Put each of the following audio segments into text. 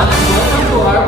everyone, and welcome to our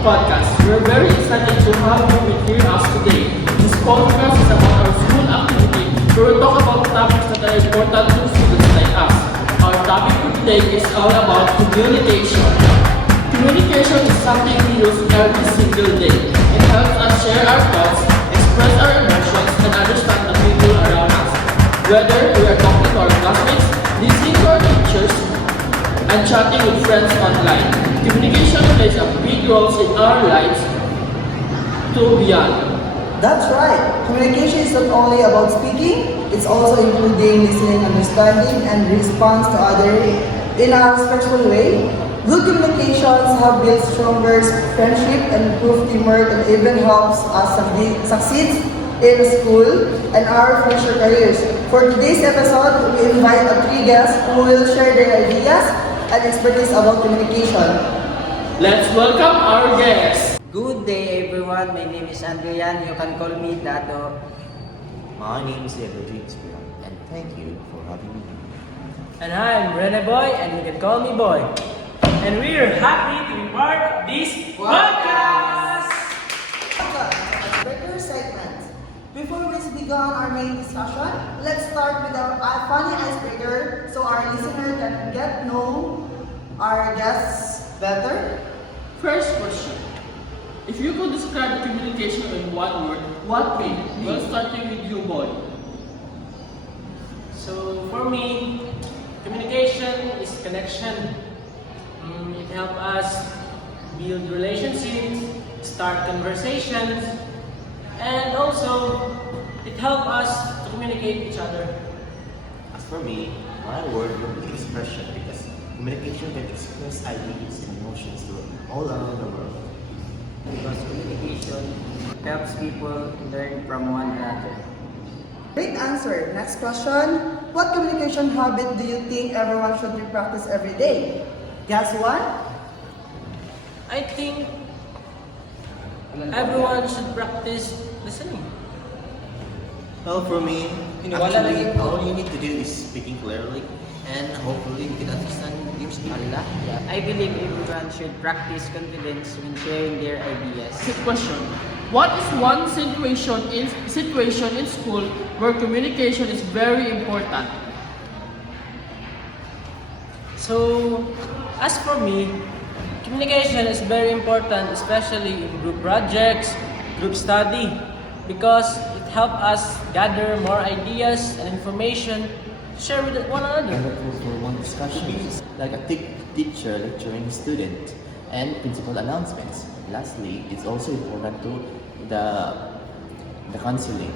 podcast. We're very excited to have you with here us today. This podcast is about our school activity, where we talk about topics that are important to students like us. Our topic for today is all about communication. Communication is something we use every single day. It helps us share our thoughts, express our emotions, and understand the people around us. Whether we are talking to our classmates, listening to our teachers, and chatting with friends online. Communication plays a big role in our lives to beyond. That's right. Communication is not only about speaking, it's also including listening, understanding, and response to others in a respectful way. Good communications have built stronger friendship and improved teamwork and even helps us succeed in school and our future careers. For today's episode, we invite three guests who will share their ideas and expertise about communication. Let's welcome our guests. Good day everyone, my name is Andrian, you can call me Dato. My name is Everett and thank you for having me. And I'm Rene Boy, and you can call me Boy. And we're happy to be part of this podcast! Regular segment. Before we begin our main discussion, let's start with a funny icebreaker so our listener can get know our guests better. First question. If you could describe communication in one word, what would it be? Well, starting with you, boy. So for me, communication is connection. It helps us build relationships, start conversations, and also it helps us to communicate each other. As for me, my word would be expression because communication can express ideas and emotions to all around the world. Because communication helps people learn from one another. Great answer. Next question. What communication habit do you think everyone should practice every day? Guess what? I think everyone should practice listening. Well, for me, actually, all you need to do is speaking clearly and hopefully you can understand your Allah. I believe everyone should practice confidence when sharing their ideas. Second question. What is one situation in school where communication is very important? So, as for me, communication is very important, especially in group projects, group study, because it helps us gather more ideas and information to share with one another. And for one discussion, like a teacher lecturing student and principal announcements. Lastly, it's also important to the counseling.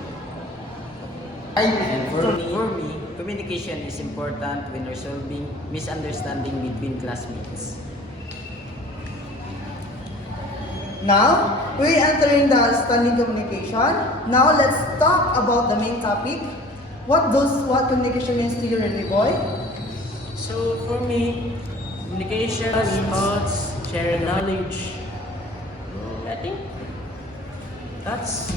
And for me, communication is important when resolving misunderstanding between classmates. Now, we're entering the standing communication. Now, let's talk about the main topic. What communication means to you, Renee Boy? So, for me, communication means thoughts, sharing knowledge. I think that's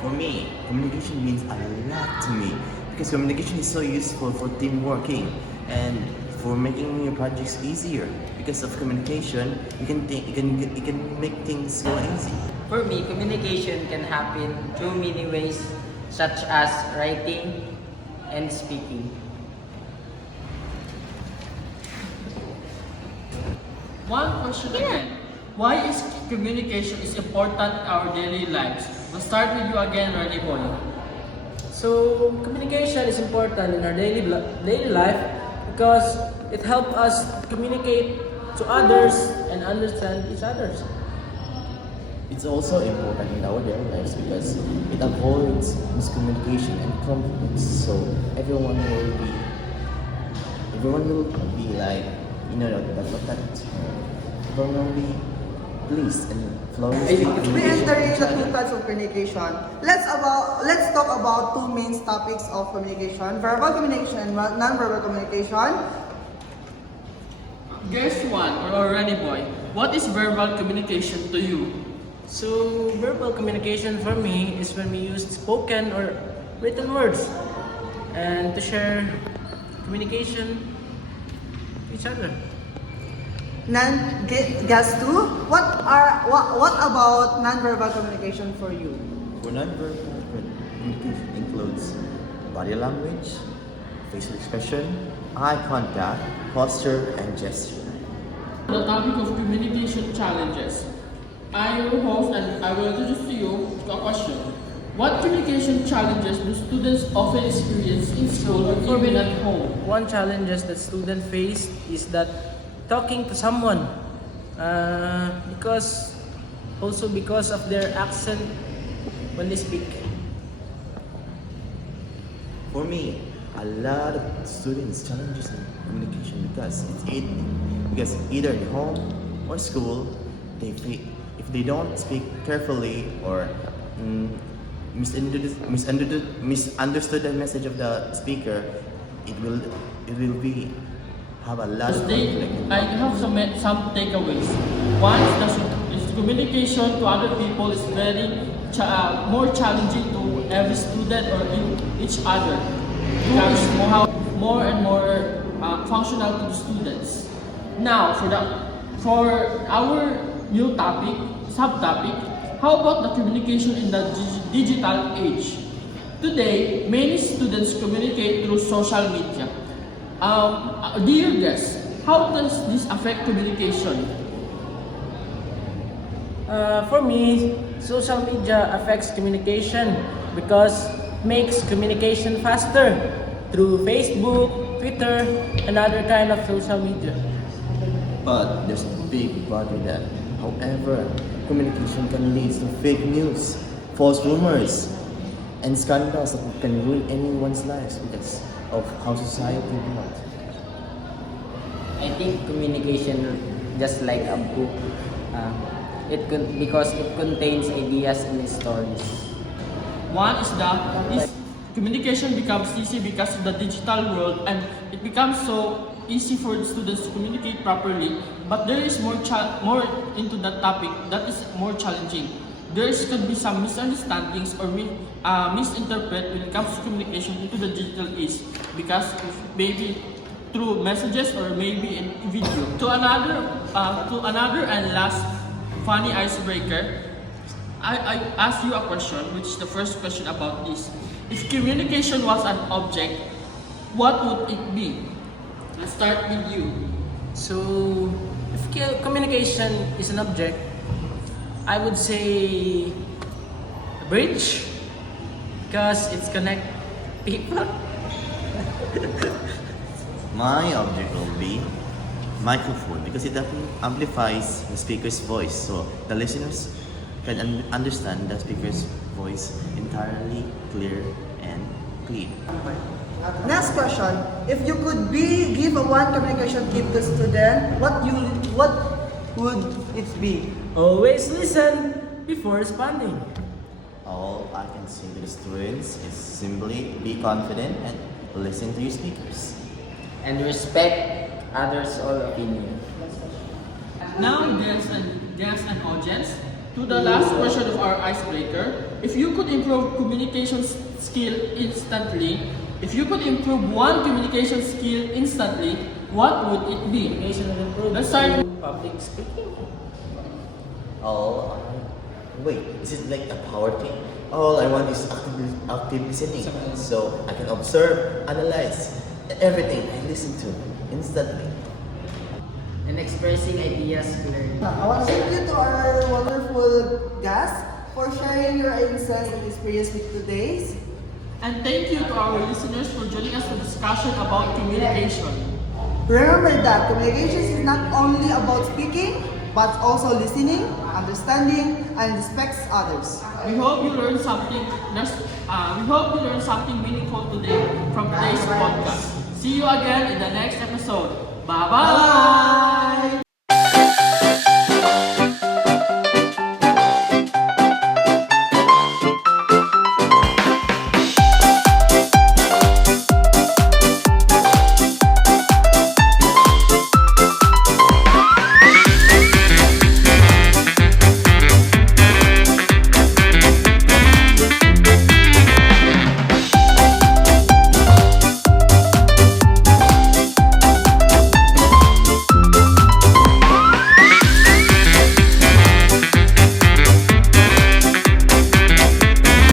For me, communication means a lot to me because communication is so useful for team working and for making your projects easier. Because of communication, you can make things go easy. For me, communication can happen through many ways, such as writing and speaking. One question again. Why is communication is important in our daily lives? We'll start with you again, Rene Boy. so. Communication is important in our daily life because it helps us communicate to others and understand each other. It's also important in our daily lives because it avoids miscommunication and conflicts. So everyone will be like, everyone will be pleased and flawlessly We entering the two types of communication. Let's talk about two main topics of communication: verbal communication and non-verbal communication. Guess one, or Rene Boy. What is verbal communication to you? So, verbal communication for me is when we use spoken or written words and to share communication to each other. Guess 2, what about nonverbal communication for you? For nonverbal communication includes body language, facial expression, eye contact, posture, and gesture. The topic of communication challenges. I am your host and I will introduce to you a question. What communication challenges do students often experience in school or even at home? One challenges that students face is that talking to someone because of their accent when they speak. For me, a lot of students challenges in communication because either at home or school, if they don't speak carefully or misunderstood the message of the speaker, it will have a lot of conflict. I have some takeaways. One is the communication to other people is very more challenging to every student or each other. Two is more and more functional to the students. Now, for our new subtopic, how about the communication in the digital age? Today, many students communicate through social media. Dear guests, how does this affect communication? For me, social media affects communication because makes communication faster through Facebook, Twitter, and other kind of social media. But there's a big but with that. However, communication can lead to fake news, false rumors, and scandals that can ruin anyone's lives because of how society works. I think communication just like a book. Because it contains ideas and stories. One is that communication becomes easy because of the digital world and it becomes so easy for the students to communicate properly. But there is more into that topic that is more challenging. There could be some misunderstandings or misinterpret when it comes to communication into the digital age because maybe through messages or maybe in video. To another and last funny icebreaker, I ask you a question, which is the first question about this. If communication was an object, what would it be? Let's start with you. So, if communication is an object, I would say a bridge because it's connect people. My object will be microphone because it amplifies the speaker's voice so the listeners can understand the speaker's voice entirely clear and clean. Next question. If you could give a one communication tip to student, what would it be? Always listen before responding. All I can say to the students is simply be confident and listen to your speakers. And respect others' all opinion. Now, guests and audience, to the last question of our icebreaker, if you could improve communication skill instantly, if you could improve one communication skill instantly, what would it be? Communication will improve Let's start through public speaking. Wait, is it like a power thing? All I want is active listening, so I can observe, analyze everything I listen to instantly. And expressing ideas clearly. I want to thank you to our wonderful guests for sharing your insights and experience with today's. And thank you to our listeners for joining us for discussion about communication. Remember that communication is not only about speaking, but also listening, understanding, and respects others. We hope you learned something. Meaningful today from today's podcast. See you again in the next episode. Bye bye.